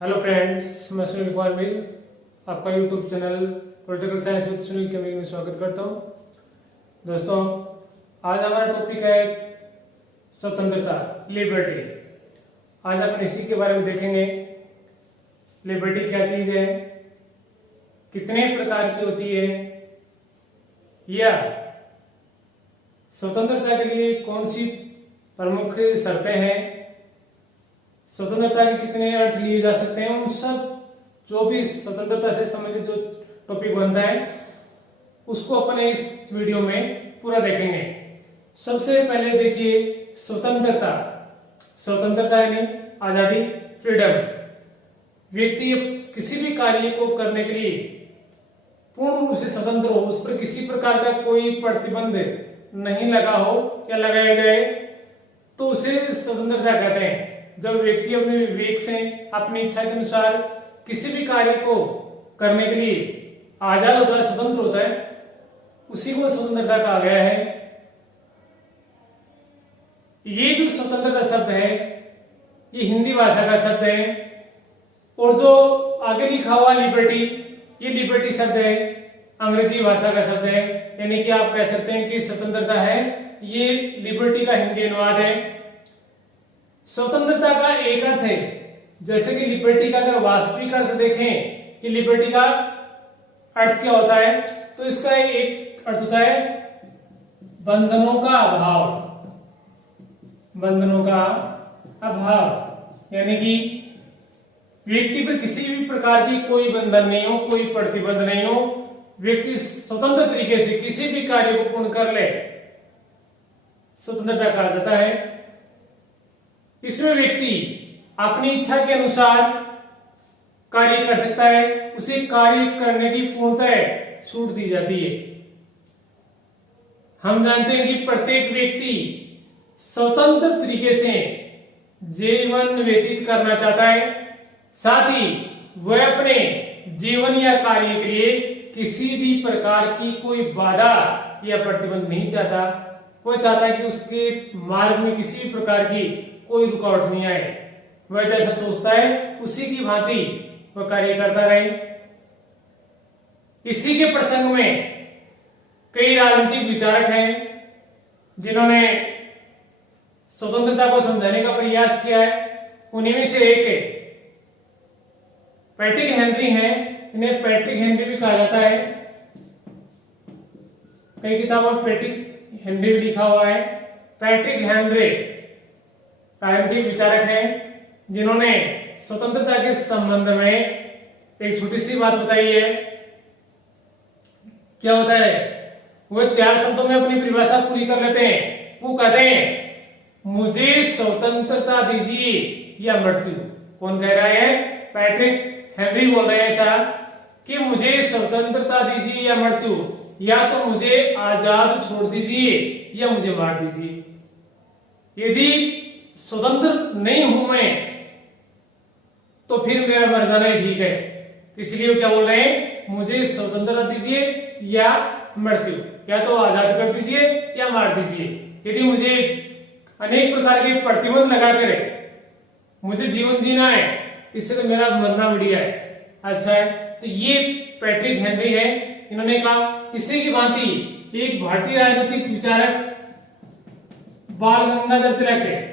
Hello friends, मैं सुनील कुमार मिल आपका YouTube channel political science with Sunil के में स्वागत करता हूं। दोस्तों, आज हमारा टॉपिक है स्वतंत्रता, लिबर्टी। आज अपन इसी के बारे में देखेंगे। लिबर्टी क्या चीज है, कितने प्रकार की होती है, या स्वतंत्रता के लिए कौन सी प्रमुख शर्तें हैं, स्वतंत्रता के कितने अर्थ लिए जा सकते हैं, उन सब जो भी स्वतंत्रता से संबंधित जो टॉपिक बनता है उसको अपन इस वीडियो में पूरा देखेंगे। सबसे पहले देखिए स्वतंत्रता। स्वतंत्रता यानी आजादी, फ्रीडम। व्यक्ति किसी भी कार्य को करने के लिए पूर्ण रूप से स्वतंत्र हो, उस पर किसी प्रकार का कोई प्रतिबंध नहीं लगा हो या लगाया जाए तो उसे स्वतंत्रता कहते हैं। जब व्यक्ति अपने विवेक से अपनी इच्छा के अनुसार किसी भी कार्य को करने के लिए आजाद होता है, स्वतंत्र होता है, उसी को स्वतंत्रता कहा गया है। ये जो स्वतंत्रता शब्द है ये हिंदी भाषा का शब्द है, और जो आगे लिखा हुआ लिबर्टी, ये लिबर्टी शब्द है अंग्रेजी भाषा का शब्द है। यानी कि आप कह सकते हैं कि स्वतंत्रता है ये लिबर्टी का हिंदी अनुवाद है। स्वतंत्रता का एक अर्थ है, जैसे कि लिबर्टी का अगर वास्तविक अर्थ देखें कि लिबर्टी का अर्थ क्या होता है, तो इसका एक अर्थ होता है बंधनों का अभाव। बंधनों का अभाव यानी कि व्यक्ति पर किसी भी प्रकार की कोई बंधन नहीं हो, कोई प्रतिबंध नहीं हो, व्यक्ति स्वतंत्र तरीके से किसी भी कार्य को पूर्ण कर ले, स्वतंत्रता कहा जाता है। इसमें व्यक्ति अपनी इच्छा के अनुसार कार्य कर सकता है, उसे कार्य करने की पूर्णतः छूट दी जाती है। हम जानते हैं कि प्रत्येक व्यक्ति स्वतंत्र तरीके से जीवन व्यतीत करना चाहता है, साथ ही वह अपने जीवन या कार्य के लिए किसी भी प्रकार की कोई बाधा या प्रतिबंध नहीं चाहता। वह चाहता है कि उसके मार्ग में किसी भी प्रकार की कोई रुकावट नहीं आए। वह जैसा सोचता है उसी की भांति वह कार्य करता रहे। इसी के प्रसंग में कई राजनीतिक विचारक हैं जिन्होंने स्वतंत्रता को समझाने का प्रयास किया है। उन्हीं में से एक है पैट्रिक हेनरी हैं। इन्हें पैट्रिक हेनरी भी कहा जाता है। कई किताबों में पैट्रिक हेनरी भी लिखा हुआ है। पैट्रिक हेनरी राजनीतिक विचारक हैं जिन्होंने स्वतंत्रता के संबंध में एक छोटी सी बात बताई है। क्या होता है, वो 4 शब्दों में अपनी परिभाषा पूरी कर लेते हैं। वो कहते हैं मुझे स्वतंत्रता दीजिए या मृत्यु। कौन कह रहा है? पैट्रिक हेनरी बोल रहे हैं ऐसा कि मुझे स्वतंत्रता दीजिए या मृत्यु, या तो मुझे आजाद छोड़ दीजिए या मुझे मार दीजिए। यदि स्वतंत्र नहीं हूं मैं तो फिर मेरा मर जाना ही ठीक है। तो इसलिए क्या बोल रहे हैं, मुझे स्वतंत्रता दीजिए या मृत्यु, या तो आजाद कर दीजिए या मार दीजिए। यदि मुझे अनेक प्रकार के प्रतिबंध लगा कर मुझे जीवन जीना है, इससे तो मेरा मरना बढ़िया है, अच्छा है। तो ये पैट्रिक हेनरी है। इन्होंने कहा इसी की भांति एक भारतीय राजनीतिक विचारक बाल गंगाधर तिलक है।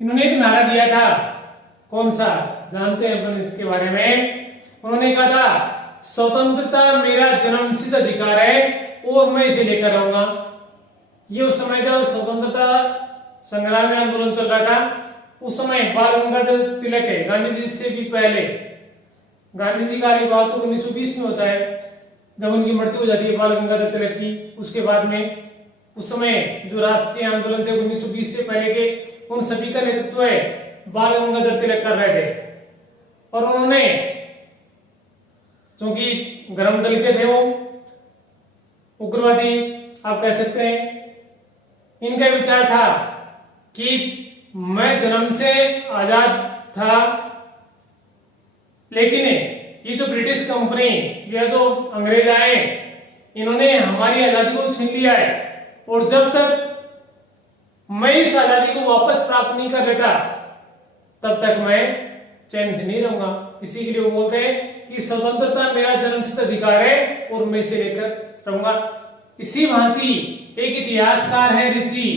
इन्होंने एक नारा दिया था, कौन सा जानते हैं अपन इसके बारे में? उन्होंने कहा था स्वतंत्रता मेरा जन्मसिद्ध अधिकार है और मैं इसे लेकर रहूंगा। ये उस समय जब स्वतंत्रता संग्राम में आंदोलन चल रहा था, उस समय बाल गंगाधर तिलक है, गांधी जी से भी पहले। गांधी जी का आविर्भाव तो 1920 में होता है, जब उनकी मृत्यु हो जाती है बाल गंगाधर तिलक की। उसके बाद में उस समय जो राष्ट्रीय आंदोलन थे 1920 से पहले के, उन सभी का नेतृत्व है बाल गंगाधर तिलक कर रहे थे। और उन्होंने, क्योंकि गरम दल के थे वो, उग्रवादी आप कह सकते हैं, इनका विचार था कि मैं जन्म से आजाद था, लेकिन ये जो ब्रिटिश कंपनी या जो अंग्रेज आए, इन्होंने हमारी आजादी को छीन लिया है, और जब तक मैं इस आजादी को वापस प्राप्त नहीं कर लेता तब तक मैं चैन से नहीं रहूंगा। इसी के लिए वो बोलते हैं कि स्वतंत्रता मेरा जन्मसिद्ध अधिकार है और मैं इसे लेकर रहूंगा। इसी भांति एक इतिहासकार है रिची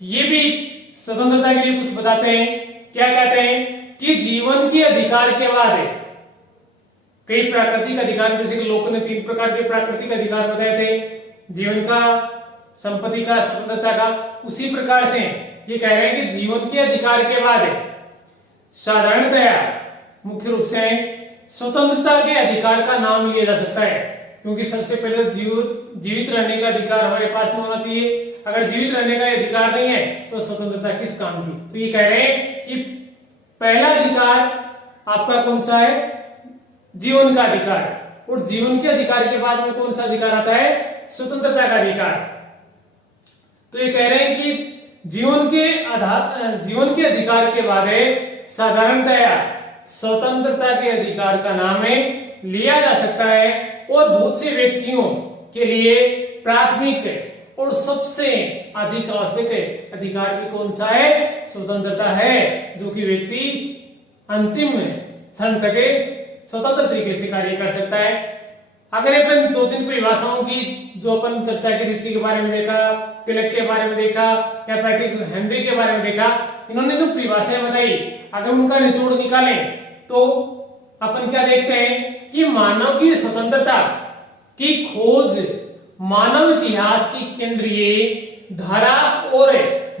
ये भी स्वतंत्रता के लिए कुछ बताते हैं। क्या कहते हैं कि जीवन के अधिकार के बाद कई प्राकृतिक अधिकार, जैसे कि लोगों ने 3 प्रकार के प्राकृतिक अधिकार बताए थे, जीवन का, संपत्ति का, स्वतंत्रता का। उसी प्रकार से ये कह रहे हैं कि जीवन के अधिकार के बाद साधारणतया मुख्य रूप से स्वतंत्रता के अधिकार का नाम लिया जा सकता है, क्योंकि सबसे पहले जीवित रहने का अधिकार हमारे पास में होना चाहिए। अगर जीवित रहने का अधिकार नहीं है तो स्वतंत्रता किस काम की। तो ये कह रहे हैं कि पहला अधिकार आपका कौन सा है, जीवन का अधिकार, और जीवन के अधिकार के बाद में कौन सा अधिकार आता है, स्वतंत्रता का अधिकार। तो ये कह रहे हैं कि जीवन के अधिकार के बाद साधारणतया स्वतंत्रता के अधिकार का नाम लिया जा सकता है, और बहुत से व्यक्तियों के लिए प्राथमिक और सबसे अधिक आवश्यक अधिकार भी कौन सा है, स्वतंत्रता है, जो कि व्यक्ति अंतिम क्षण तक स्वतंत्र तरीके से कार्य कर सकता है। अगर अपन 2-3 परिभाषाओं की जो अपन चर्चा की, रिची के बारे में देखा, तिलक के बारे में देखा, या पैट्रिक हेनरी के बारे में देखा, इन्होंने जो परिभाषाएं बताई, अगर उनका निचोड़ निकालें तो अपन क्या देखते हैं कि मानव की स्वतंत्रता की खोज मानव इतिहास की केंद्रीय धारा और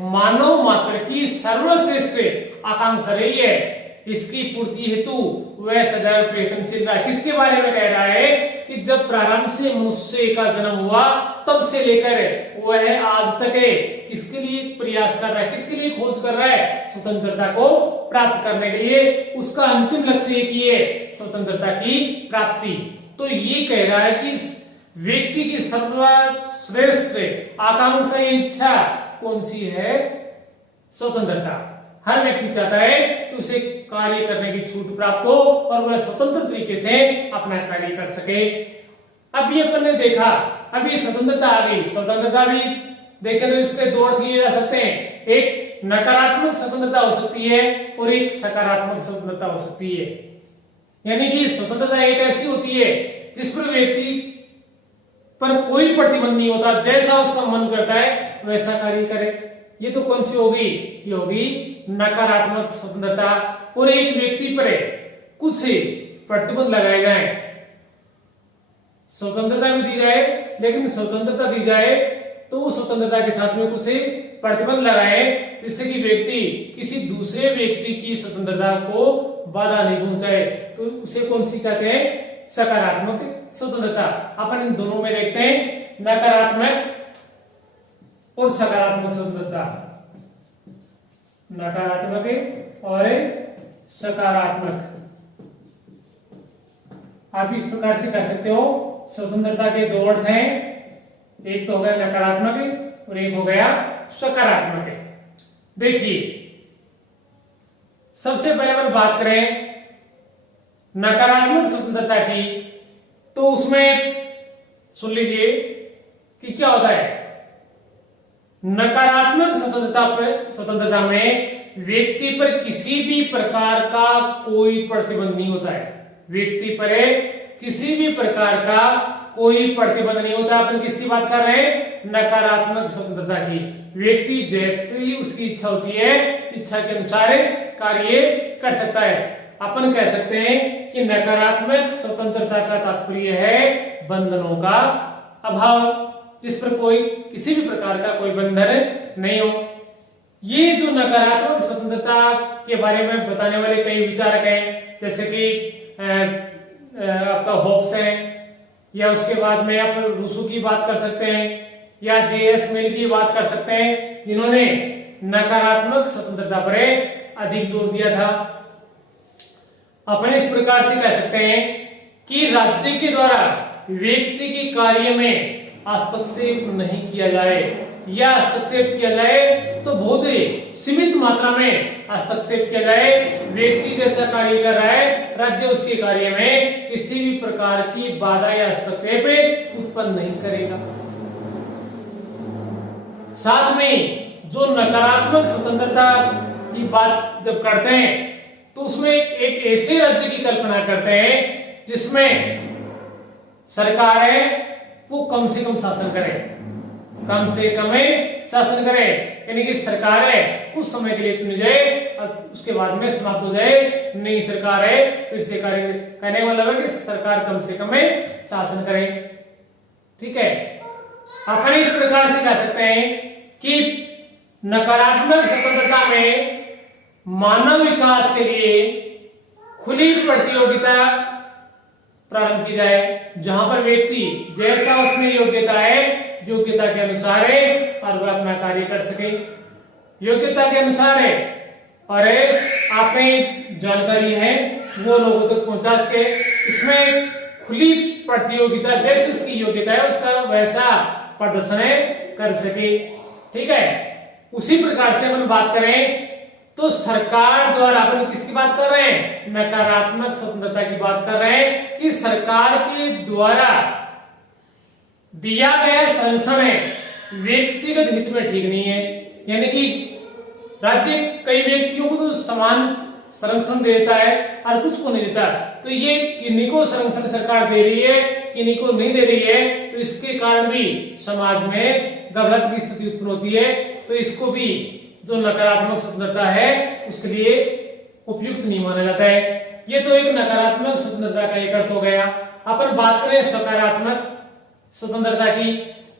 मानव मात्र की सर्वश्रेष्ठ आकांक्षा रही है। इसकी पूर्ति हेतु वह सदैव प्रयत्नशील रहा। किसके बारे में कह रहा है कि जब प्रारंभ से मनुष्य का जन्म हुआ तब से लेकर वह आज तक किसके लिए प्रयास कर रहा है, किसके लिए खोज कर रहा है, स्वतंत्रता को प्राप्त करने के लिए। उसका अंतिम लक्ष्य एक ही है, स्वतंत्रता की प्राप्ति। तो ये कह रहा है कि व्यक्ति की सर्वश्रेष्ठ आकांक्षा, इच्छा कौन सी है, स्वतंत्रता। हर व्यक्ति चाहता है कि उसे कार्य करने की छूट प्राप्त हो और वह स्वतंत्र तरीके से अपना कार्य कर सके। अब ये अपन ने देखा, अब ये स्वतंत्रता आ गई। स्वतंत्रता भी देखें तो इसके 2 अर्थ लिए जा सकते हैं, एक नकारात्मक स्वतंत्रता हो सकती है और एक सकारात्मक स्वतंत्रता हो सकती है। यानी कि स्वतंत्रता एक ऐसी होती है जिस पर व्यक्ति पर कोई प्रतिबंध नहीं होता, जैसा उसका मन करता है वैसा कार्य करे। ये तो कौन सी होगी, ये होगी नकारात्मक स्वतंत्रता। और एक व्यक्ति पर कुछ प्रतिबंध लगाए जाए, स्वतंत्रता भी दी जाए, लेकिन स्वतंत्रता दी जाए तो उस स्वतंत्रता के साथ में कुछ प्रतिबंध लगाए जिससे कि व्यक्ति किसी दूसरे व्यक्ति की स्वतंत्रता को बाधा नहीं पहुंचाए, तो उसे कौन सी कहते हैं, सकारात्मक स्वतंत्रता। अपन इन दोनों में देखते हैं, नकारात्मक और सकारात्मक स्वतंत्रता, नकारात्मक और सकारात्मक। आप इस प्रकार से कह सकते हो, स्वतंत्रता के 2 अर्थ हैं, एक तो हो गया नकारात्मक और एक हो गया सकारात्मक। देखिए सबसे पहले अगर बात करें नकारात्मक स्वतंत्रता की, तो उसमें सुन लीजिए कि क्या होता है। नकारात्मक स्वतंत्रता में व्यक्ति पर किसी भी प्रकार का कोई प्रतिबंध नहीं होता है। व्यक्ति पर किसी भी प्रकार का कोई प्रतिबंध नहीं होता। अपन किसकी बात कर रहे हैं, नकारात्मक स्वतंत्रता की। व्यक्ति जैसी उसकी इच्छा होती है, इच्छा के अनुसार कार्य कर सकता है। अपन कह सकते हैं कि नकारात्मक स्वतंत्रता का तात्पर्य है बंधनों का अभाव, जिस पर कोई किसी भी प्रकार का कोई बंधन नहीं हो। ये जो नकारात्मक स्वतंत्रता के बारे में बताने वाले कई विचारक हैं, जैसे कि आपका होब्स है, या उसके बाद में आप रूसो की बात कर सकते हैं, या J.S. मिल की बात कर सकते हैं, जिन्होंने नकारात्मक स्वतंत्रता पर अधिक जोर दिया था। अपन इस प्रकार से कह सकते हैं कि राज्य के द्वारा व्यक्ति के कार्य में हस्तक्षेप नहीं किया जाए, या हस्तक्षेप किया जाए तो बहुत ही सीमित मात्रा में हस्तक्षेप किया जाए। व्यक्ति जैसा कार्य कर रहा है, राज्य उसके कार्य में किसी भी प्रकार की बाधा या हस्तक्षेप उत्पन्न नहीं करेगा। साथ में जो नकारात्मक स्वतंत्रता की बात जब करते हैं तो उसमें एक ऐसे राज्य की कल्पना करते हैं जिसमें सरकार है वो कम से कम शासन करे, कम से कम शासन करे, यानी कि सरकार है कुछ समय के लिए चुनी जाए और उसके बाद में समाप्त हो जाए, नई सरकार है फिर से करेंगे। कहने का मतलब है कि सरकार कम से कम शासन करे। ठीक है, अपन इस प्रकार से कह सकते हैं कि नकारात्मक स्वतंत्रता में मानव विकास के लिए खुली प्रतियोगिता प्रारंभ की जाए, जहां पर व्यक्ति जैसा उसमें योग्यता है योग्यता के अनुसार है और वह अपना कार्य कर सके, योग्यता के अनुसार है और आपने जानकारी है वो लोगों तक पहुंचा सके। इसमें खुली प्रतियोगिता, जैसे उसकी योग्यता है उसका वैसा प्रदर्शन कर सके। ठीक है, उसी प्रकार से अपन बात करें तो सरकार द्वारा, अपन किसकी बात कर रहे हैं, नकारात्मक स्वतंत्रता की बात कर रहे हैं कि सरकार के द्वारा दिया गया संरक्षण व्यक्तिगत हित में ठीक नहीं है। यानी कि राज्य कई व्यक्तियों को तो समान संरक्षण देता है और कुछ को नहीं देता, तो ये किन्हीं को संरक्षण सरकार दे रही है किन्हीं को नहीं दे रही है, तो इसके कारण भी समाज में गलत की स्थिति उत्पन्न होती है। तो इसको भी जो नकारात्मक स्वतंत्रता है उसके लिए उपयुक्त नहीं माना जाता है। ये तो एक नकारात्मक स्वतंत्रता का एक अर्थ हो गया। अपन बात करें सकारात्मक स्वतंत्रता की,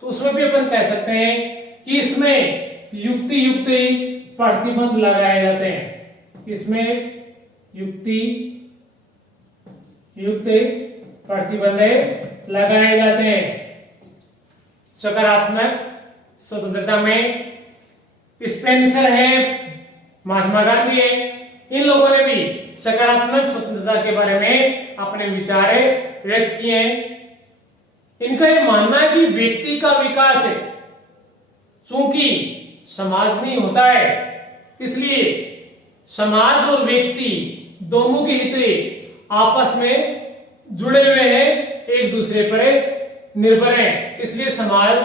तो उसमें भी अपन कह सकते हैं कि इसमें युक्ति युक्त प्रतिबंध लगाए जाते हैं, इसमें युक्ति युक्त प्रतिबंध लगाए जाते हैं। सकारात्मक स्वतंत्रता में स्पेंसर है, महात्मा गांधी है, इन लोगों ने भी सकारात्मक स्वतंत्रता के बारे में अपने विचार व्यक्त किए हैं। इनका यह मानना है कि व्यक्ति का विकास है, चूंकि समाज में होता है, इसलिए समाज और व्यक्ति दोनों के हित आपस में जुड़े हुए हैं, एक दूसरे पर निर्भर हैं। इसलिए समाज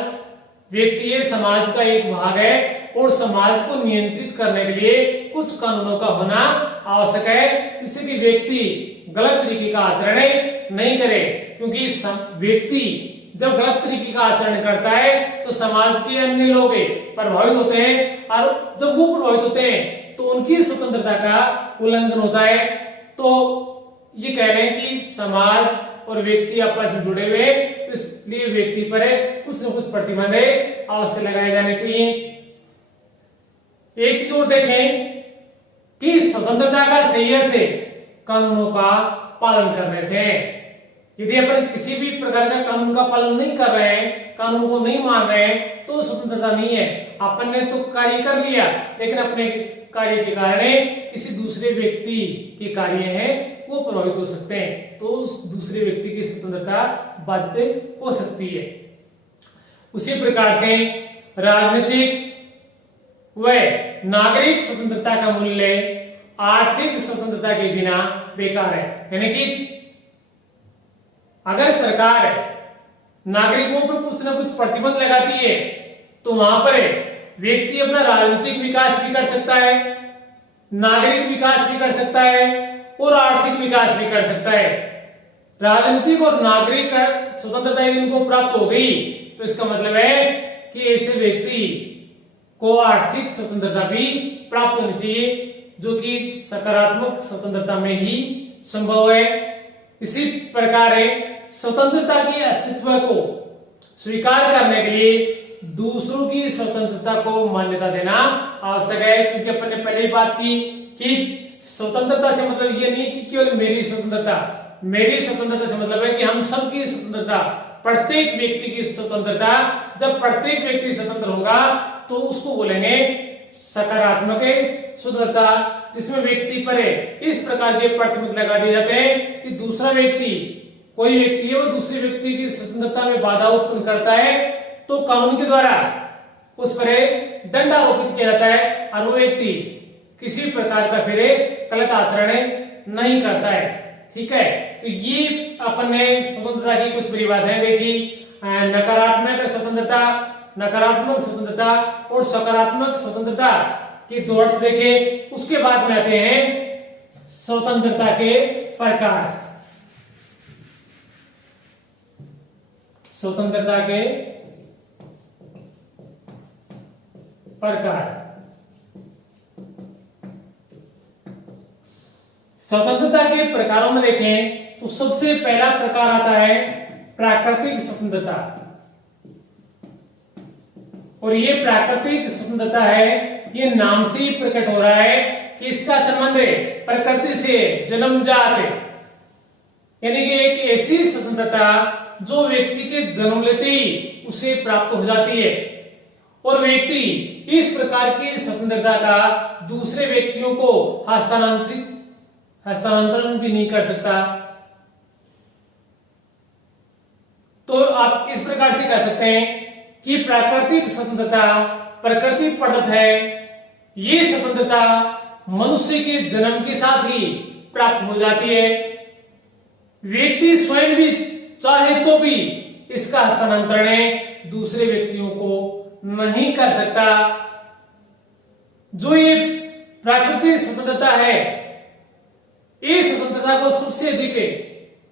व्यक्ति है, समाज का एक भाग है और समाज को नियंत्रित करने के लिए कुछ कानूनों का होना आवश्यक है, जिससे कि व्यक्ति गलत तरीके का आचरण नहीं करे। क्योंकि व्यक्ति जब गलत तरीके का आचरण करता है तो समाज के अन्य लोग प्रभावित होते हैं, और जब वो प्रभावित होते हैं तो उनकी स्वतंत्रता का उल्लंघन होता है। तो ये कह रहे हैं कि समाज और व्यक्ति आपस में जुड़े हुए, तो इसलिए व्यक्ति पर कुछ न कुछ प्रतिबंध अवश्य लगाए जाने चाहिए। एक चीज और देखें कि स्वतंत्रता का सही अर्थ कानूनों का पालन करने से। यदि अपन किसी भी प्रकार का कानून का पालन नहीं कर रहे हैं, कानून को नहीं मान रहे हैं, तो स्वतंत्रता नहीं है। अपन ने तो कार्य कर लिया, लेकिन अपने कार्य के कारण किसी दूसरे व्यक्ति के कार्य हैं वो प्रभावित हो सकते हैं, तो उस दूसरे व्यक्ति की स्वतंत्रता बाधित हो सकती है। उसी प्रकार से राजनीतिक व नागरिक स्वतंत्रता का मूल्य आर्थिक स्वतंत्रता के बिना बेकार है। यानी कि अगर सरकार नागरिकों पर कुछ न कुछ प्रतिबंध लगाती है तो वहां पर व्यक्ति अपना राजनीतिक विकास भी कर सकता है, नागरिक विकास भी कर सकता है और आर्थिक विकास भी कर सकता है। राजनीतिक और नागरिक स्वतंत्रता यदि उनको प्राप्त हो गई तो इसका मतलब है कि ऐसे व्यक्ति को आर्थिक स्वतंत्रता भी प्राप्त होनी चाहिए, जो कि सकारात्मक स्वतंत्रता में ही संभव है। इसी प्रकार स्वतंत्रता के अस्तित्व को स्वीकार करने के लिए दूसरों की स्वतंत्रता को मान्यता देना आवश्यक है। क्योंकि अपन ने पहले ही बात की कि स्वतंत्रता से मतलब ये नहीं कि केवल मेरी स्वतंत्रता, मेरी स्वतंत्रता से मतलब है कि हम सबकी स्वतंत्रता, प्रत्येक व्यक्ति की स्वतंत्रता। जब प्रत्येक व्यक्ति स्वतंत्र होगा तो उसको बोलेंगे सकारात्मक स्वतंत्रता, जिसमें व्यक्ति पर इस प्रकार के प्रतिबंध लगा दिए जाते हैं कि दूसरा व्यक्ति, कोई व्यक्ति है वो दूसरे व्यक्ति की स्वतंत्रता में बाधा उत्पन्न करता है तो कानून के द्वारा उस पर दंड आरोपित किया जाता है और वो व्यक्ति किसी प्रकार का फिर गलत आचरण नहीं करता है। ठीक है, तो ये अपन ने स्वतंत्रता की कुछ परिभाषाएं देखी। नकारात्मक स्वतंत्रता नकारात्मक स्वतंत्रता और सकारात्मक स्वतंत्रता के दो अर्थ देखे। उसके बाद में आते हैं स्वतंत्रता के प्रकार। स्वतंत्रता के प्रकार। स्वतंत्रता के प्रकारों में देखें तो सबसे पहला प्रकार आता है प्राकृतिक स्वतंत्रता। और ये प्राकृतिक स्वतंत्रता है, ये नाम से ही प्रकट हो रहा है कि इसका संबंध है प्रकृति से, जन्मजात है। यानी कि एक ऐसी स्वतंत्रता जो व्यक्ति के जन्म लेते ही उसे प्राप्त हो जाती है और व्यक्ति इस प्रकार की स्वतंत्रता का दूसरे व्यक्तियों को हस्तांतरण भी नहीं कर सकता। तो आप इस प्रकार से कह सकते हैं कि प्राकृतिक स्वतंत्रता प्रकृति प्रदत्त है। ये स्वतंत्रता मनुष्य के जन्म के साथ ही प्राप्त हो जाती है। व्यक्ति स्वयं भी चाहे तो भी इसका हस्तांतरण दूसरे व्यक्तियों को नहीं कर सकता। जो ये प्राकृतिक स्वतंत्रता है, इस स्वतंत्रता को सबसे अधिक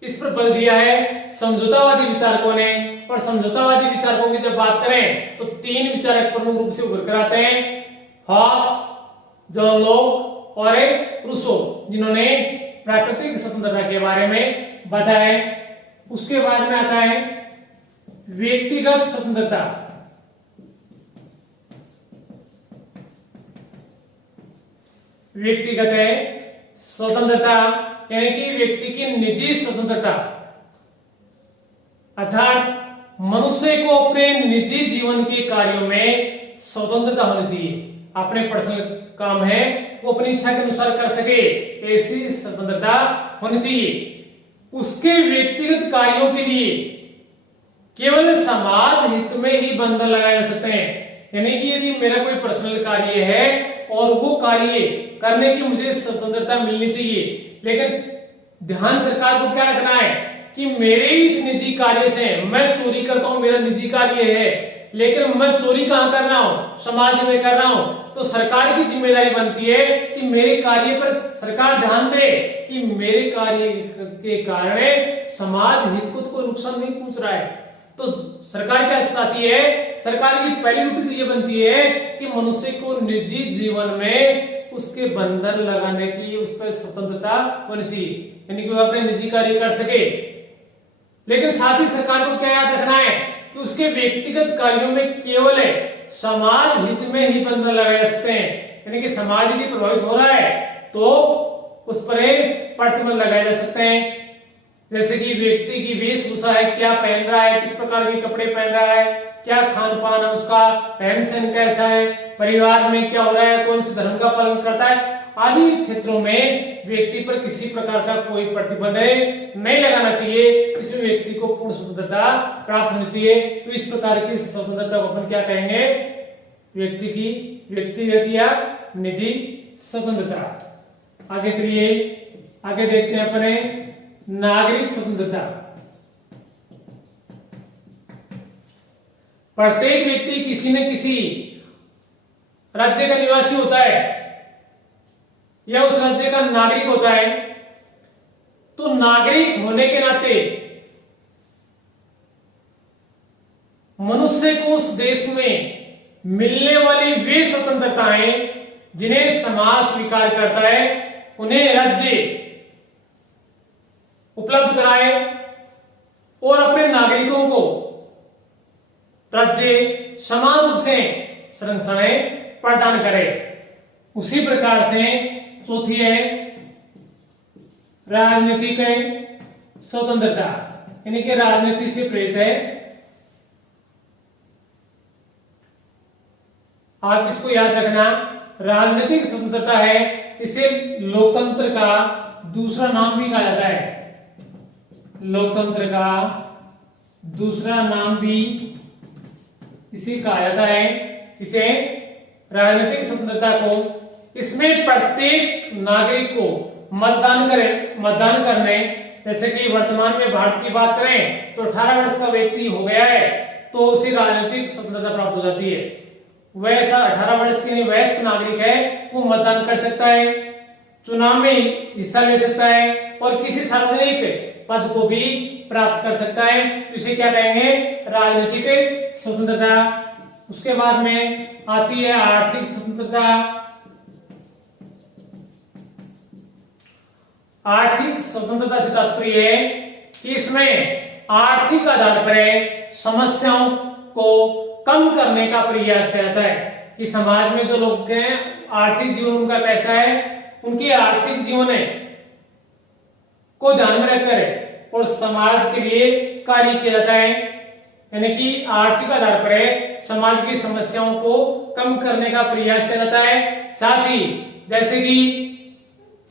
इस पर बल दिया है समझौतावादी विचारकों ने। और समझौतावादी विचारकों की जब बात करें तो तीन विचारक प्रमुख रूप से उभर कर आते हैं, हॉब्स, जॉन लॉक और रूसो, जिन्होंने प्राकृतिक स्वतंत्रता के बारे में बताया। उसके बाद में आता है व्यक्तिगत स्वतंत्रता। व्यक्तिगत है स्वतंत्रता यानी कि व्यक्ति की निजी स्वतंत्रता, अर्थात मनुष्य को अपने निजी जीवन के कार्यों में स्वतंत्रता होनी चाहिए। अपने पर्सनल काम है वो अपनी इच्छा के अनुसार कर सके, ऐसी स्वतंत्रता होनी चाहिए। उसके व्यक्तिगत कार्यों के लिए केवल समाज हित में ही बंधन लगाए जा सकते हैं। यानी कि यदि मेरा कोई पर्सनल कार्य है और वो कार्य करने की मुझे स्वतंत्रता मिलनी चाहिए, लेकिन ध्यान सरकार को क्या रखना है कि मेरे इस निजी कार्य से मैं चोरी करता हूं, मेरा निजी कार्य है, लेकिन मैं चोरी कहां कर रहा हूं, समाज में कर रहा हूं। तो सरकार की जिम्मेदारी बनती है कि मेरे कार्य पर सरकार ध्यान दे कि मेरे कार्य के कारण समाज हित को कोई नुकसान नहीं पहुंच रहा है। तो सरकार क्या चाहती है, सरकार की पहली उद्देश्य ये बनती है कि मनुष्य को निजी जीवन में उसके बंधन लगाने की उस पर स्वतंत्रता होनी चाहिए, यानी कि वो अपने निजी कार्य कर सके। लेकिन साथ ही सरकार को क्या याद रखना है कि उसके व्यक्तिगत कार्यों में केवल समाज हित में ही बंधन लगाए जा सकते हैं। यानी कि समाज यदि प्रभावित हो रहा है तो उस पर प्रतिबंध लगाए जा सकते हैं। जैसे कि व्यक्ति की वेशभूषा है, क्या पहन रहा है, किस प्रकार के कपड़े पहन रहा है, क्या खान पान है उसका, रहन सहन कैसा है, परिवार में क्या हो रहा है, कौन से धर्म का पालन करता है, आदि क्षेत्रों में व्यक्ति पर किसी प्रकार का कोई प्रतिबंध नहीं लगाना चाहिए। इसमें व्यक्ति को पूर्ण स्वतंत्रता प्राप्त होनी चाहिए। तो इस प्रकार की स्वतंत्रता को अपन क्या कहेंगे, व्यक्ति की व्यक्तिगत या निजी स्वतंत्रता। आगे चलिए, आगे देखते हैं अपने नागरिक स्वतंत्रता। प्रत्येक व्यक्ति किसी न किसी राज्य का निवासी होता है या उस राज्य का नागरिक होता है। तो नागरिक होने के नाते मनुष्य को उस देश में मिलने वाली वे स्वतंत्रताएं जिन्हें समाज स्वीकार करता है उन्हें राज्य उपलब्ध कराए और अपने नागरिकों को राज्य समान रूप से संरक्षणाएं प्रदान करे। उसी प्रकार से चौथी है राजनीतिक स्वतंत्रता, यानी कि राजनीति से प्रेरित है। आप इसको याद रखना, राजनीतिक स्वतंत्रता है, इसे लोकतंत्र का दूसरा नाम भी कहा जाता है। लोकतंत्र का दूसरा नाम भी इसे कहा जाता है, इसे राजनीतिक स्वतंत्रता को। इसमें प्रत्येक नागरिक को मतदान करने, जैसे कि वर्तमान में भारत की बात करें तो 18 वर्ष का व्यक्ति हो गया है तो उसे राजनीतिक स्वतंत्रता प्राप्त हो जाती है। वह ऐसा 18 वर्ष की वयस्क नागरिक है, वो मतदान कर सकता है, चुनाव में हिस्सा ले सकता है और किसी सार्वजनिक पद को भी प्राप्त कर सकता है। तो इसे क्या कहेंगे? राजनीतिक स्वतंत्रता। उसके बाद में आती है आर्थिक स्वतंत्रता। आर्थिक स्वतंत्रता से तात्पर्य है कि इसमें आर्थिक आधार पर समस्याओं को कम करने का प्रयास किया जाता है कि समाज में जो लोग हैं, आर्थिक जीवन उनका कैसा है, उनके आर्थिक जीवन को ध्यान में रखकर और समाज के लिए कार्य किया जाता है। यानी कि आर्थिक आधार पर समाज की समस्याओं को कम करने का प्रयास किया जाता है। साथ ही जैसे कि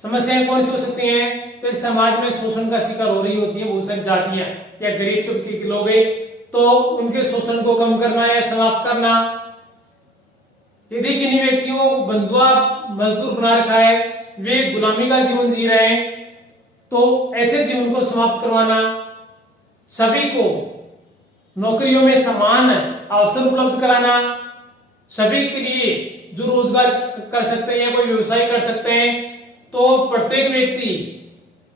समस्याएं कौन सी हो सकती हैं? तो समाज में शोषण का शिकार हो रही होती है बहुत सारी जातियां या गरीब तबके के लोग, तो उनके शोषण को कम करना या समाप्त करना। यदि किन्हीं व्यक्तियों को बंधुआ मजदूर बना रखा है, वे गुलामी का जीवन जी रहे हैं, तो ऐसे जीवन को समाप्त करवाना, सभी को नौकरियों में समान अवसर उपलब्ध कराना, सभी के लिए जो रोजगार कर सकते हैं या कोई व्यवसाय कर सकते हैं, तो प्रत्येक व्यक्ति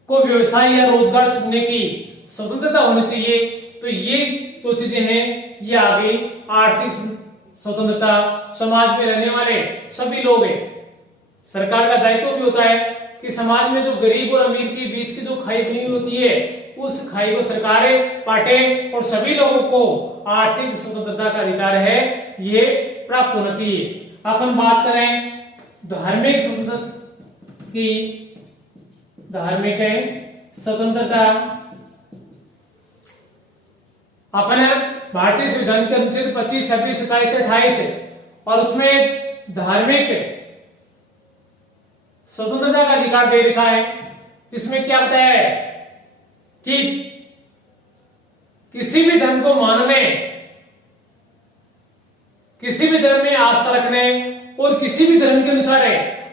को व्यवसाय या रोजगार चुनने की स्वतंत्रता होनी चाहिए। तो ये जो चीजें हैं, ये आ गई आर्थिक स्वतंत्रता। समाज में रहने वाले सभी लोग हैं, सरकार का दायित्व भी होता है कि समाज में जो गरीब और अमीर के बीच की जो खाई बनी होती है, उस खाई को सरकारें बांटे और सभी लोगों को आर्थिक स्वतंत्रता का अधिकार है, ये प्राप्त होना चाहिए। अपन बात करें धार्मिक स्वतंत्रता की, धार्मिक स्वतंत्रता अपन भारतीय संविधान के अनुच्छेद 25, 26, 27, 28 और उसमें धार्मिक स्वतंत्रता का अधिकार दे रखा है, जिसमें क्या होता है कि किसी भी धर्म को मानने, किसी भी धर्म में आस्था रखने और किसी भी धर्म के अनुसार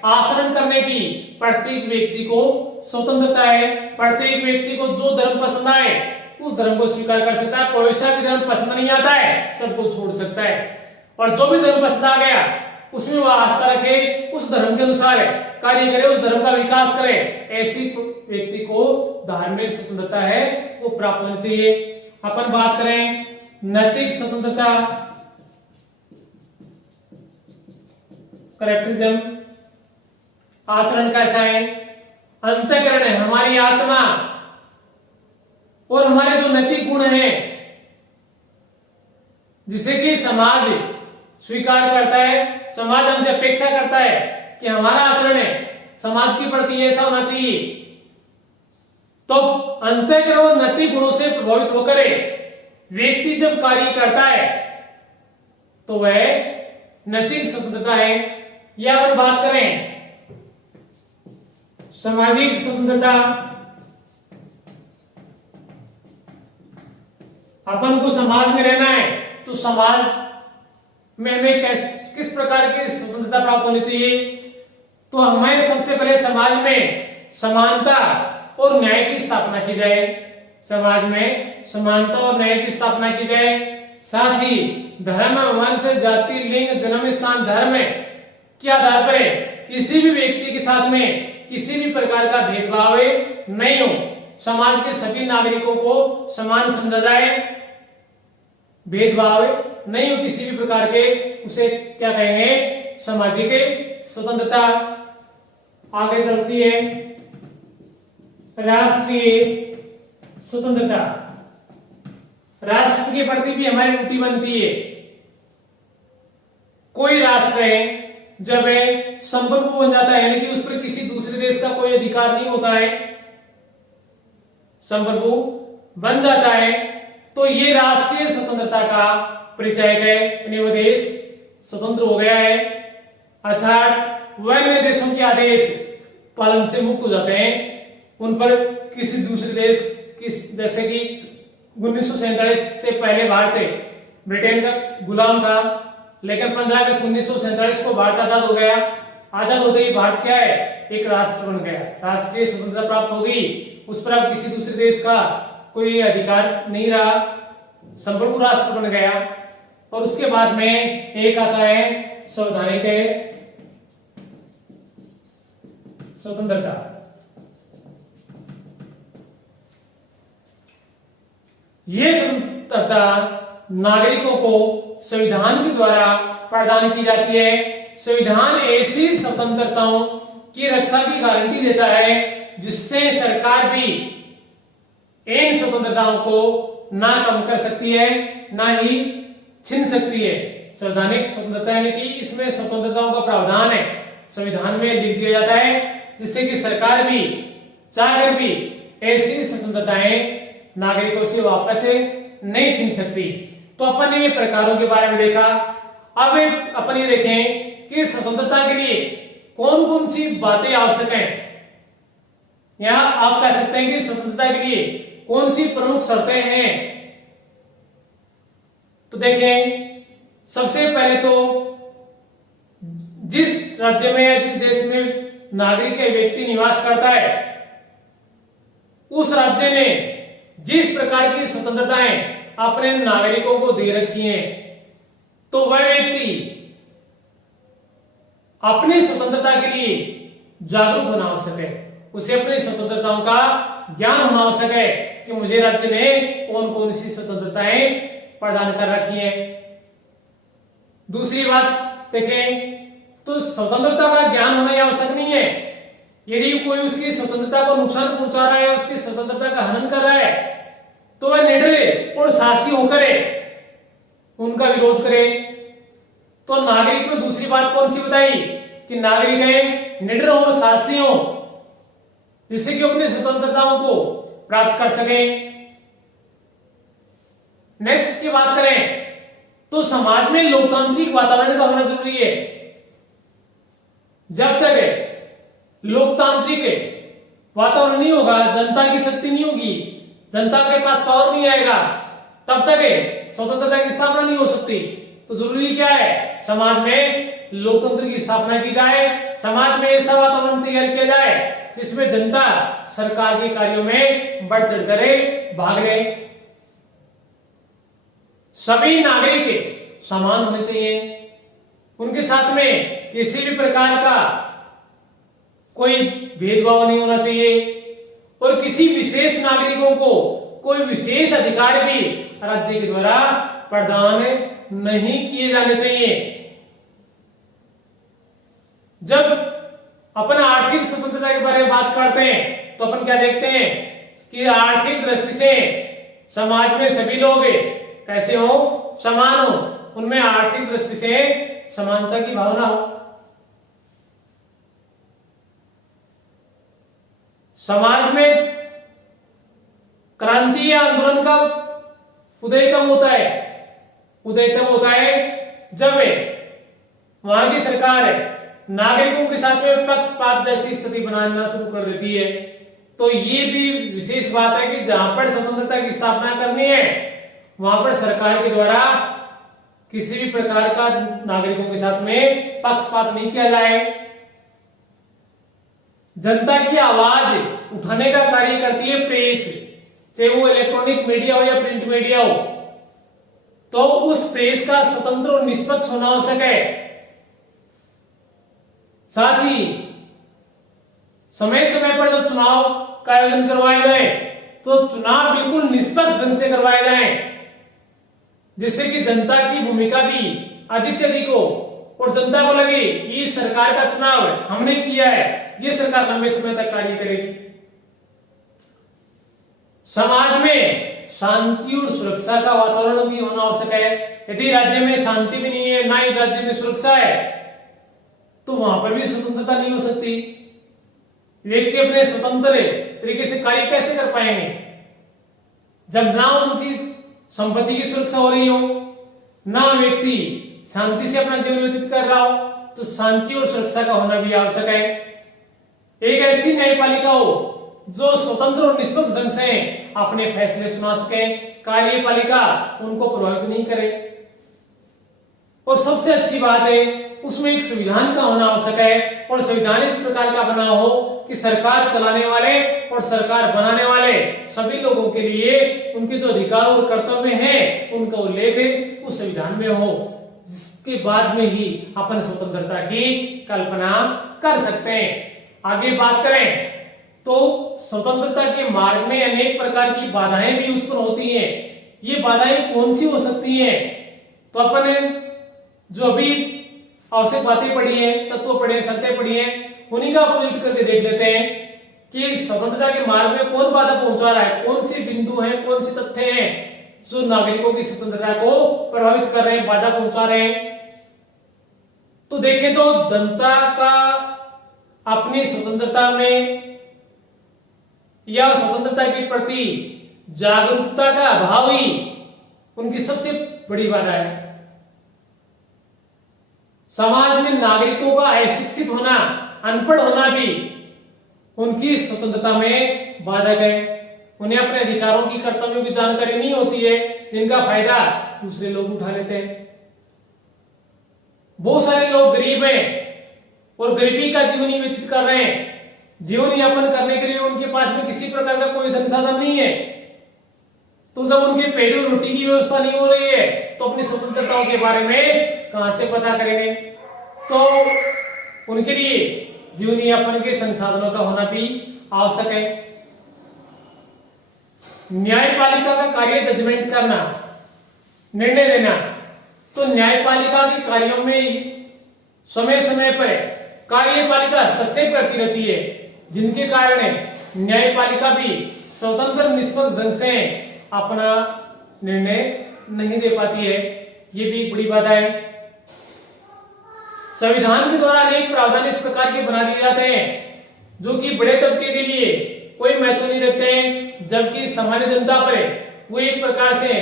आचरण करने की प्रत्येक व्यक्ति को स्वतंत्रता है। प्रत्येक व्यक्ति को जो धर्म पसंद आए उस धर्म को स्वीकार कर सकता है। कोई सा भी धर्म पसंद नहीं आता है, सबको छोड़ सकता है। और जो भी धर्म पसंद आ गया उसमें वह आस्था रखे, उस धर्म के अनुसार कार्य करे, उस धर्म का विकास करे, ऐसी व्यक्ति को धार्मिक स्वतंत्रता है वो प्राप्त होनी चाहिए। अपन बात करें नैतिक स्वतंत्रता, करेक्टरिज्म, आचरण कैसा है? अंतःकरण है, हमारी आत्मा और हमारे जो नैतिक गुण हैं, जिसे कि समाज स्वीकार करता है, समाज हमसे अपेक्षा करता है कि हमारा आचरण है समाज के प्रति ऐसा होना चाहिए। तो अंतःकरण और नैतिक गुणों से प्रभावित होकर व्यक्ति जब कार्य करता है तो वह नैतिक स्वतंत्रता है। या अपन बात करें सामाजिक स्वतंत्रता, अपन को समाज में रहना है तो समाज में हमें किस प्रकार की स्वतंत्रता प्राप्त होनी चाहिए? तो हमें सबसे पहले समाज में समानता और न्याय की स्थापना की जाए। समाज में समानता और न्याय की स्थापना की जाए। साथ ही धर्म, वंश, जाति, लिंग, जन्म स्थान, धर्म के आधार पर किसी भी व्यक्ति के साथ में किसी भी प्रकार का भेदभाव नहीं हो। समाज के सभी नागरिकों को समान समझा जाए, भेदभाव नहीं हो किसी भी प्रकार के, उसे क्या कहेंगे? सामाजिक स्वतंत्रता। आगे चलती है राष्ट्रीय स्वतंत्रता। राष्ट्र के प्रति भी हमारी ड्यूटी बनती है। कोई राष्ट्र है जब संप्रभु बन जाता है, यानी कि उस पर किसी दूसरे देश का कोई अधिकार नहीं होता है, संप्रभु बन जाता है, तो ये राष्ट्रीय स्वतंत्रता का परिचायक है, यानी वो देश स्वतंत्र हो गया है। अर्थात वह अन्य देशों के आदेश पालन से मुक्त हो जाते हैं। उन पर किसी दूसरे देश जैसे कि 1947 से पहले भारत ब्रिटेन का गुलाम था, लेकिन 15 अगस्त 1947 को भारत आजाद हो गया। आजाद होते ही भारत क्या है? एक राष्ट्र बन गया, राष्ट्रीय स्वतंत्रता प्राप्त हो गई। उस पर अब किसी दूसरे देश का कोई अधिकार नहीं रहा। संबलपुर राष्ट्र बन गया। और उसके बाद में एक आता है संवैधानिक स्वतंत्रता। ये स्वतंत्रता नागरिकों को संविधान के द्वारा प्रदान की जाती है। संविधान ऐसी स्वतंत्रताओं की रक्षा की गारंटी देता है जिससे सरकार भी इन स्वतंत्रताओं को ना कम कर सकती है ना ही छीन सकती है। संवैधानिक स्वतंत्रता यानी कि इसमें स्वतंत्रताओं का प्रावधान है, संविधान में लिख दिया जाता है जिससे कि सरकार भी चाहकर भी ऐसी स्वतंत्रताएं नागरिकों से वापस नहीं छीन सकती। तो अपन ने ये प्रकारों के बारे में देखा। अब अपन ये देखें कि स्वतंत्रता के लिए कौन कौन सी बातें आवश्यक हैं, या आप कह सकते हैं कि स्वतंत्रता के लिए कौन सी प्रमुख शर्तें हैं। तो देखें, सबसे पहले तो जिस राज्य में या जिस देश में नागरिक या व्यक्ति निवास करता है उस राज्य ने जिस प्रकार की स्वतंत्रताएं अपने नागरिकों को दे रखी हैं, तो वह व्यक्ति अपनी स्वतंत्रता के लिए जागरूक होना आवश्यक है। उसे अपनी स्वतंत्रताओं का ज्ञान होना आवश्यक है कि मुझे राज्य ने कौन कौन सी स्वतंत्रताएं प्रदान कर रखी हैं। दूसरी बात देखें, तो स्वतंत्रता का ज्ञान होना आवश्यक नहीं है। यदि कोई उसकी स्वतंत्रता को नुकसान पहुंचा रहा है, उसकी स्वतंत्रता का हनन कर रहा है, तो वह निडर और साहसी होकर उनका विरोध करे। तो नागरिक में दूसरी बात कौन सी बताई कि नागरिक है निडर और साहसी हो, जिससे कि अपनी स्वतंत्रताओं को प्राप्त कर सके। नेक्स्ट की बात करें तो समाज में लोकतांत्रिक वातावरण का होना जरूरी है। जब तक लोकतांत्रिक वातावरण नहीं होगा, जनता की शक्ति नहीं होगी, जनता के पास पावर नहीं आएगा, तब तक स्वतंत्रता की स्थापना नहीं हो सकती। तो जरूरी क्या है, समाज में लोकतंत्र की स्थापना की जाए, समाज में ऐसा वातावरण तैयार किया जाए जिसमें जनता सरकार के कार्यों में बढ़ चढ़ कर भाग ले। सभी नागरिक समान होने चाहिए, उनके साथ में किसी भी प्रकार का कोई भेदभाव नहीं होना चाहिए, और किसी विशेष नागरिकों को कोई विशेष अधिकार भी राज्य के द्वारा प्रदान नहीं किए जाने चाहिए। जब अपन आर्थिक स्वतंत्रता के बारे में बात करते हैं तो अपन क्या देखते हैं कि आर्थिक दृष्टि से समाज में सभी लोग कैसे हो, समान हो, उनमें आर्थिक दृष्टि से समानता की भावना हो। समाज में क्रांति या आंदोलन का उदय कब होता है? उदय तब होता है जब वहां की सरकार नागरिकों के साथ में पक्षपात जैसी स्थिति बनाना शुरू कर देती है। तो ये भी विशेष बात है कि जहां पर स्वतंत्रता की स्थापना करनी है वहां पर सरकार के द्वारा किसी भी प्रकार का नागरिकों के साथ में पक्षपात नहीं किया जाए। जनता की आवाज उठाने का कार्य करती है प्रेस, चाहे वो इलेक्ट्रॉनिक मीडिया हो या प्रिंट मीडिया हो, तो उस प्रेस का स्वतंत्र और निष्पक्ष होना आवश्यक है। साथ ही समय समय पर जो चुनाव का आयोजन करवाए जाए तो चुनाव बिल्कुल निष्पक्ष ढंग से करवाए जाए, जिससे कि जनता की भूमिका भी अधिक से अधिक हो और जनता को लगे ये सरकार का चुनाव हमने किया है, ये सरकार लंबे समय तक कार्य करेगी। समाज में शांति और सुरक्षा का वातावरण भी होना आवश्यक है। यदि राज्य में शांति भी नहीं है, ना ही राज्य में सुरक्षा है, तो वहां पर भी स्वतंत्रता नहीं हो सकती। व्यक्ति अपने स्वतंत्र तरीके से कार्य कैसे कर पाएंगे जब ना उनकी संपत्ति की सुरक्षा हो रही हो, ना व्यक्ति शांति से अपना जीवन व्यतीत कर रहा हो। तो शांति और सुरक्षा का होना भी आवश्यक है। एक ऐसी न्यायपालिका हो जो स्वतंत्र और निष्पक्ष ढंग से अपने फैसले सुना सके, कार्यपालिका उनको प्रभावित नहीं करे। और सबसे अच्छी बात है उसमें एक संविधान का होना आवश्यक है, और संविधान इस प्रकार का बना हो कि सरकार चलाने वाले और सरकार बनाने वाले सभी लोगों के लिए उनके जो अधिकार और कर्तव्य हैं उनका उल्लेख उस संविधान में हो, जिसके बाद में ही अपन स्वतंत्रता की कल्पना कर सकते हैं। आगे बात करें तो स्वतंत्रता के मार्ग में अनेक प्रकार की बाधाएं भी उत्पन्न होती हैं। ये बाधाएं कौन सी हो सकती हैं? तो अपन ने जो अभी आवश्यक बातें पढ़ी है, तत्व पढ़े, शर्तें पढ़ी है, उन्हीं का अपोजिट करके देख लेते हैं कि स्वतंत्रता के मार्ग में कौन बाधा पहुंचा रहा है, कौन से बिंदु हैं, कौन से तथ्य हैं जो नागरिकों की स्वतंत्रता को प्रभावित कर रहे हैं, बाधा पहुंचा रहे हैं। तो देखें तो जनता का अपनी स्वतंत्रता में या स्वतंत्रता के प्रति जागरूकता का अभाव ही उनकी सबसे बड़ी बाधा है। समाज में नागरिकों का अशिक्षित होना, अनपढ़ होना भी उनकी स्वतंत्रता में बाधक है। उन्हें अपने अधिकारों की, कर्तव्यों की जानकारी नहीं होती है, जिनका फायदा दूसरे लोग उठा लेते हैं। बहुत सारे लोग गरीब हैं और गरीबी का जीवन ही व्यतीत कर रहे हैं। जीवन यापन करने के लिए उनके पास में किसी प्रकार का कोई संसाधन नहीं है। तो जब उनके पेट में रोटी की व्यवस्था नहीं हो रही है तो अपनी स्वतंत्रताओं के बारे में कहां से पता करेंगे? तो उनके लिए जीवन यापन के संसाधनों का होना भी आवश्यक है। न्यायपालिका का कार्य जजमेंट करना, निर्णय लेना, तो न्यायपालिका के कार्यों में समय समय पर कार्यपालिका हस्तक्षेप करती रहती है, जिनके कारण न्यायपालिका भी स्वतंत्र निष्पक्ष ढंग से अपना निर्णय नहीं दे पाती है। ये भी एक बड़ी बाधा है। संविधान के द्वारा अनेक प्रावधान इस प्रकार के बना दिए जाते हैं जो कि बड़े तबके के लिए कोई महत्व नहीं रखते हैं, जबकि सामान्य जनता पर वो एक प्रकार से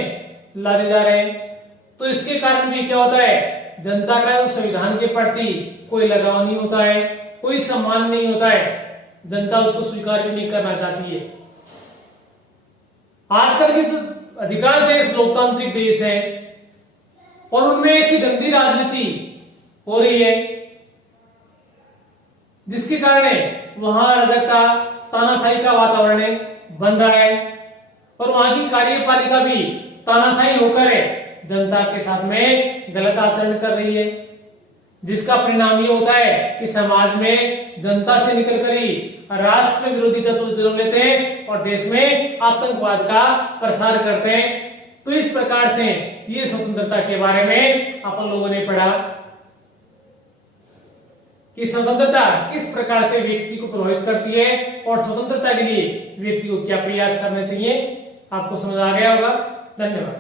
लादे जा रहे हैं। तो इसके कारण भी क्या होता है, जनता का संविधान के प्रति कोई लगाव नहीं होता है, कोई सम्मान नहीं होता है, जनता उसको स्वीकार भी नहीं करना चाहती है। आजकल के जो अधिकांश देश लोकतांत्रिक देश है और उनमें ऐसी गंदी राजनीति हो रही है जिसके कारण वहां अराजकता, तानाशाही का वातावरण बन रहा है और वहां की कार्यपालिका भी तानाशाही होकर जनता के साथ में गलत आचरण कर रही है, जिसका परिणाम ये होता है कि समाज में जनता से निकलकर ही राष्ट्र में विरोधी तत्व जन्म लेते हैं और देश में आतंकवाद का प्रसार करते हैं। तो इस प्रकार से ये स्वतंत्रता के बारे में अपन लोगों ने पढ़ा कि स्वतंत्रता किस प्रकार से व्यक्ति को प्रभावित करती है और स्वतंत्रता के लिए व्यक्ति को क्या प्रयास करने चाहिए। आपको समझ आ गया होगा। धन्यवाद।